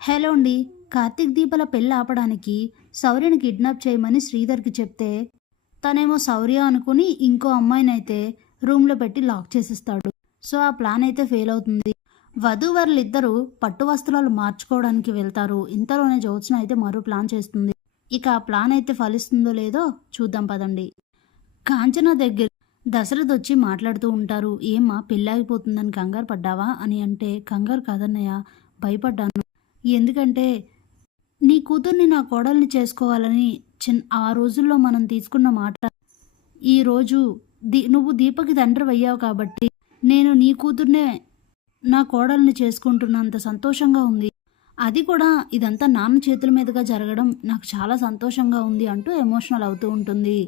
Hello అండి. కార్తీక్ దీపల పెళ్ళి ఆపడానికి శౌర్యని కిడ్నాప్ చేయమని శ్రీధర్కి చెప్తే తనేమో శౌర్య అనుకుని ఇంకో అమ్మాయినైతే రూమ్లో పెట్టి లాక్ చేసిస్తాడు. సో ఆ ప్లాన్ అయితే ఫెయిల్ అవుతుంది. వధూవరులిద్దరూ పట్టు వస్త్రాలు మార్చుకోవడానికి వెళ్తారు. ఇంతలోనే జ్యోత్స్న అయితే మరో ప్లాన్ చేస్తుంది. ఇక ఆ ప్లాన్ అయితే ఫలిస్తుందో లేదో చూద్దాం పదండి. కాంచన దగ్గర దశరథ్ వచ్చి మాట్లాడుతూ ఉంటారు. ఏమ్మా పెళ్ళాగిపోతుందని కంగారు పడ్డావా అని అంటే కంగారు కాదన్నయ్య భయపడ్డాను. ఎందుకంటే నీ కూతుర్ని నా కోడల్ని చేసుకోవాలని చిన్ ఆ రోజుల్లో మనం తీసుకున్న మాట. ఈరోజు దీ నువ్వు దీపకి తండ్రి అయ్యావు కాబట్టి నేను నీ కూతుర్నే నా కోడల్ని చేసుకుంటున్నంత సంతోషంగా ఉంది. అది కూడా ఇదంతా నాన్న చేతుల మీదుగా జరగడం నాకు చాలా సంతోషంగా ఉంది అంటూ ఎమోషనల్ అవుతూ ఉంటుంది.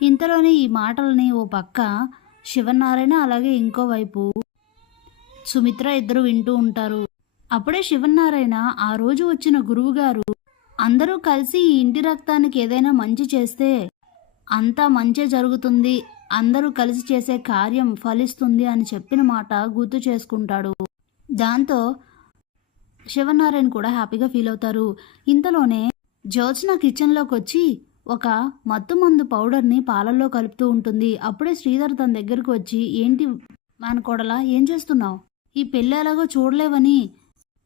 ఇంతలోనే ఈ మాటలని ఓ పక్క శివనారాయణ అలాగే ఇంకోవైపు సుమిత్ర ఇద్దరు వింటూ ఉంటారు. అప్పుడే శివనారాయణ ఆ రోజు వచ్చిన గురువుగారు అందరూ కలిసి ఈ ఇంటి రక్తానికి ఏదైనా మంచి చేస్తే అంతా మంచే జరుగుతుంది అందరూ కలిసి చేసే కార్యం ఫలిస్తుంది అని చెప్పిన మాట గుర్తు చేసుకుంటాడు. దాంతో శివనారాయణ కూడా హ్యాపీగా ఫీల్ అవుతారు. ఇంతలోనే జ్యోత్స్న కిచెన్లోకి వచ్చి ఒక మత్తు మందు పౌడర్ని పాలల్లో కలుపుతూ ఉంటుంది. అప్పుడే శ్రీధర్ తన దగ్గరకు వచ్చి ఏంటి మానకోడలా ఏం చేస్తున్నావు? ఈ పెళ్ళి ఎలాగో చూడలేవని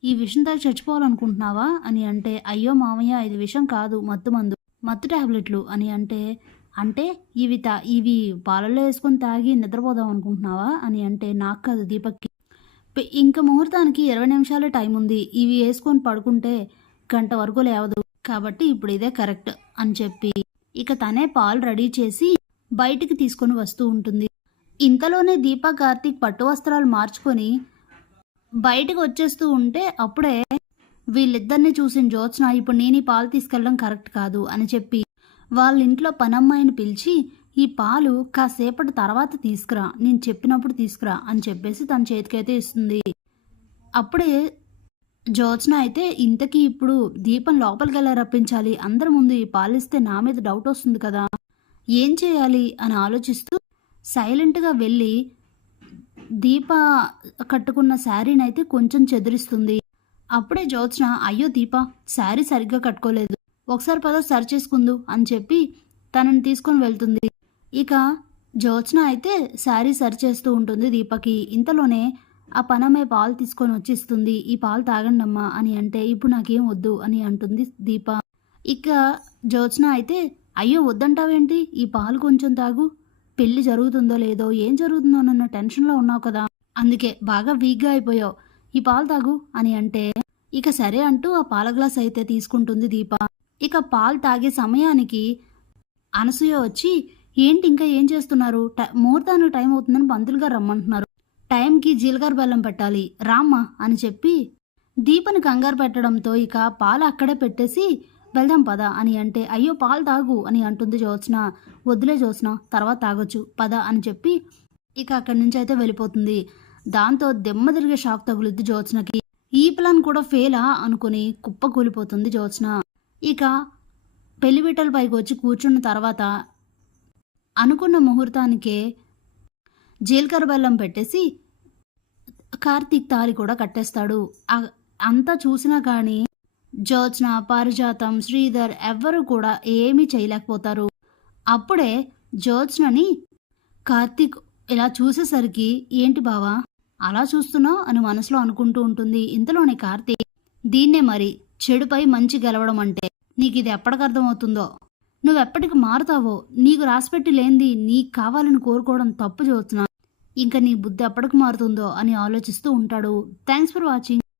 ఈ విషం తాగి చచ్చిపోవాలనుకుంటున్నావా? అని అంటే అయ్యో మామయ్య ఇది విషం కాదు మత్తు మందు మత్తు టాబ్లెట్లు అని అంటే అంటే ఇవి తా ఇవి పాలల్లో వేసుకొని తాగి నిద్రపోదాం అనుకుంటున్నావా? అని అంటే నాకు కాదు దీపక్కి. ఇంకా ఇంక ముహూర్తానికి ఇరవై నిమిషాలే టైం ఉంది. ఇవి వేసుకొని పడుకుంటే గంట వరకు లేవదు. కాబట్టి ఇప్పుడు ఇదే కరెక్ట్ అని చెప్పి ఇక తనే పాలు రెడీ చేసి బయటికి తీసుకొని వస్తూ ఉంటుంది. ఇంతలోనే దీప కార్తీక్ పట్టు వస్త్రాలు మార్చుకొని బయటకు వచ్చేస్తూ ఉంటే అప్పుడే వీళ్ళిద్దరిని చూసిన జ్యోత్స్న ఇప్పుడు నేను ఈ పాలు తీసుకెళ్ళడం కరెక్ట్ కాదు అని చెప్పి వాళ్ళ ఇంట్లో పనమ్మాయిని పిలిచి ఈ పాలు కాసేపటి తర్వాత తీసుకురా నేను చెప్పినప్పుడు తీసుకురా అని చెప్పేసి తన చేతికైతే ఇస్తుంది. అప్పుడే జ్యోత్స్న అయితే ఇంతకీ ఇప్పుడు దీపం లోపలికి ఎలా రప్పించాలి? అందరి ముందు ఈ పాలు ఇస్తే నా మీద డౌట్ వస్తుంది కదా ఏం చేయాలి? అని ఆలోచిస్తూ సైలెంట్గా వెళ్ళి దీప కట్టుకున్న శారీని అయితే కొంచెం చెదిరిస్తుంది. అప్పుడే జ్యోత్స్న అయ్యో దీప శారీ సరిగ్గా కట్టుకోలేదు. ఒకసారి పదో సరి చేసుకుందు అని చెప్పి తనని తీసుకొని వెళ్తుంది. ఇక జ్యోత్స్న అయితే శారీ సరి చేస్తూ ఉంటుంది దీపకి. ఇంతలోనే ఆ పనమే పాలు తీసుకొని వచ్చిస్తుంది. ఈ పాలు తాగండమ్మా అని అంటే ఇప్పుడు నాకేం వద్దు అని అంటుంది దీప. ఇక జ్యోత్స్న అయితే అయ్యో వద్దంటావేంటి? ఈ పాలు కొంచెం తాగు. పెళ్ళి జరుగుతుందో లేదో ఏం జరుగుతుందో నన్ను టెన్షన్లో ఉన్నావు కదా. అందుకే బాగా వీక్గా అయిపోయావు. ఈ పాలు తాగు అని అంటే ఇక సరే అంటూ ఆ పాల గ్లాస్ అయితే తీసుకుంటుంది దీప. ఇక పాలు తాగే సమయానికి అనసూయ వచ్చి ఏంటి ఇంకా ఏం చేస్తున్నారు? ట- ముహూర్తానికి టైం అవుతుందని పంతులు గారు రమ్మంటున్నారు. టైంకి జీలకర్ర బెల్లం పెట్టాలి. రామ్మా అని చెప్పి దీపని కంగారు పెట్టడంతో ఇక పాలు అక్కడే పెట్టేసి వెళ్దాం పద అని అంటే అయ్యో పాలు తాగు అని అంటుంది జ్యోత్స్న. వద్దులే జ్యోత్స్న తర్వాత తాగొచ్చు పద అని చెప్పి ఇక అక్కడి నుంచి అయితే వెళ్ళిపోతుంది. దాంతో దెమ్మ తిరిగే షాక్ తగులుద్ది జ్యోత్స్నకి. ఈ ప్లాన్ కూడా ఫెయిలా అనుకుని కుప్ప కూలిపోతుంది జ్యోత్స్న. ఇక పెళ్ళిబిట్టల పైకి వచ్చి కూర్చున్న తర్వాత అనుకున్న ముహూర్తానికే జీలకర్ర బెల్లం పెట్టేసి కార్తీక్ తాలి కూడా కట్టేస్తాడు. అంతా చూసినా కానీ జ్యోత్స్న పారిజాతం శ్రీధర్ ఎవ్వరూ కూడా ఏమీ చేయలేకపోతారు. అప్పుడే జ్యోత్స్నని కార్తీక్ ఇలా చూసేసరికి ఏంటి బావా అలా చూస్తున్నావు? అని మనసులో అనుకుంటూ ఉంటుంది ఇంతలోనే కార్తీక్. దీన్నే మరి చెడుపై మంచి గెలవడం అంటే నీకు ఇది ఎప్పటికి అర్థమవుతుందో? నువ్వెప్పటికి మారుతావో? నీకు రాసిపెట్టి లేనిది నీకు కావాలని కోరుకోవడం తప్పు చూస్తున్నా ఇంకా నీ బుద్ధి ఎప్పటికి మారుతుందో? అని ఆలోచిస్తూ ఉంటాడు. Thanks for watching.